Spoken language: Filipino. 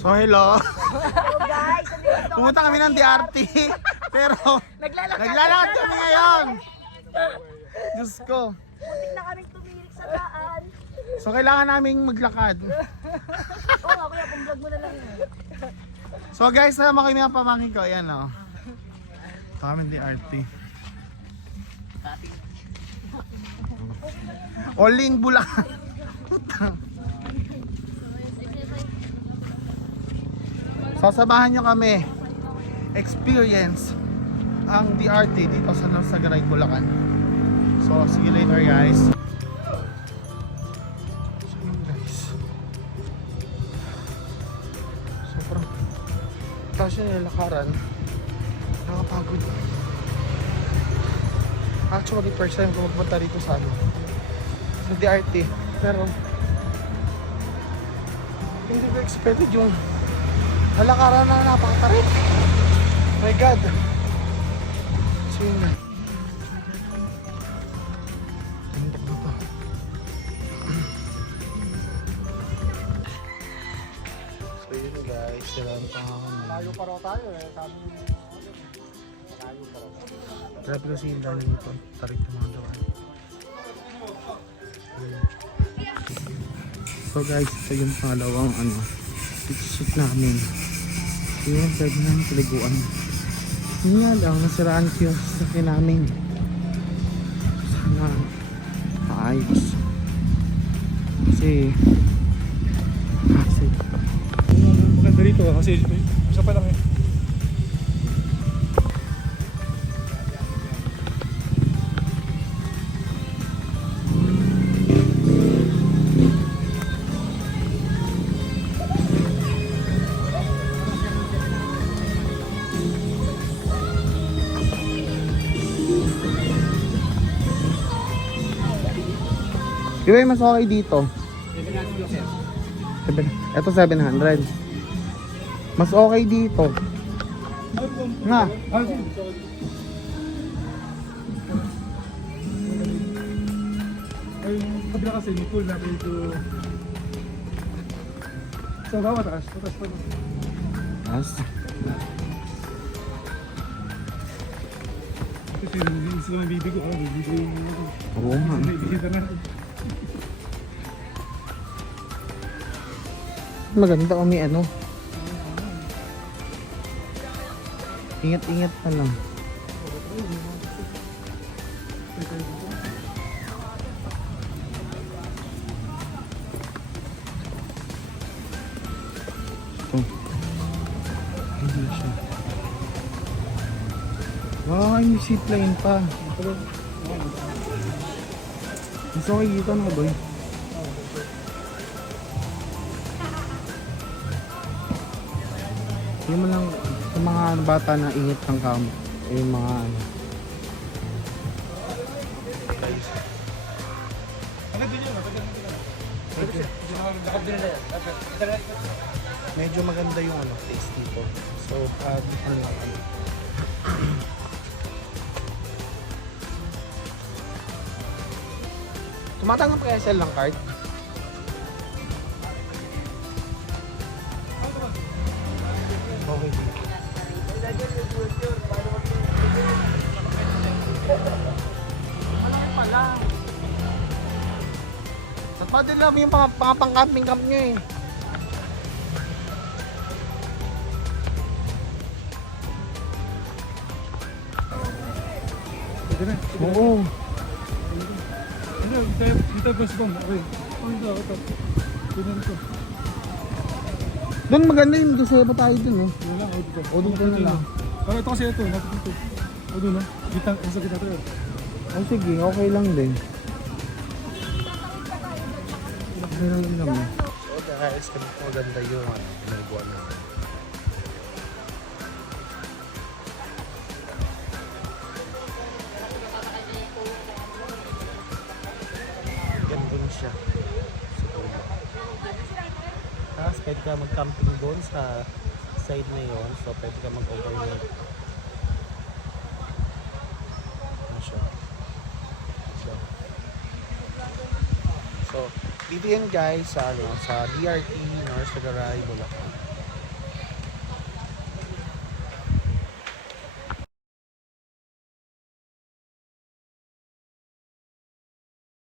So hello. Hello guys, nandito Pumunta kami ng DRT. Pero naglalakad kami ngayon. Diyos ko. Muntik na kaming tumirik sa daan. So kailangan naming maglakad. Oo, kuya, kung vlog mo na lang yun. So guys, sama kami ng pamangkin ko. Ayan o. Kami DRT. All-in Bulacan. Sasabahan nyo kami experience ang DRT dito sa Norsagaray, Bulacan. So see you later guys. So yun guys, sobrang taas yung lakaran, nakapagod. Actually first time ko magpunta dito sa sa DRT, pero hindi ko expected yung halakaran na napakatarik. My God. So yun nga. Tindak mo to. So yun guys. Kailangan pa nga kami. Malayo pa raw tayo eh. Sabi malayo pa raw. Grabe kasi yung dali nito. Tarik ng mga dawaan. So guys, ito yung pangalawang shoot namin. Yun, pwede namin paliguan. Yun nga lang, nasiraan ko yung sasakyan namin. Sana maayos. Kasi Maganda rito kasi isa pa lang eh. di ba mas okay dito? Ito 700. Mas okay dito. Nga. Ay, kabila kasi may pool na dito. So, gawa taas. Taas pa. As. Kasi hindi sila may bibig ko. Bibig ko yung Oo nga. bibig na natin. Maganda kung may Ingat-ingat pa lang. Ito. Hindi siya. Wow, may zipline pa. Mas okay dito na boy. Yung lang sa mga bata na ingat ng kamo. Yung mga guys. Medyo maganda yung place dito. So, ano lang tumatanggap kaya SL ng card? Okay. Malaki pala. Napadil lang yung pang-camping camp nyo eh. Pwede na. Oo. Dito po sa bang. Okay. Ito. Pwede na ito. Doon maganda yung kasi pa tayo dun eh. Yun lang. Dito. O dito na lang. Pero ito kasi ito. Napit ito. O doon no? Sa gitna ito. Oh, sige, okay lang din. Okay lang din naman. So guys, maganda yung pinagawa namin. Ganda na siya. Tapos pwede ka mag-camping doon sa side na yon, so pwede ka mag-overnight. Ano siya? So, dito yan guys sa, sa DRT, Norsagaray, Bulacan.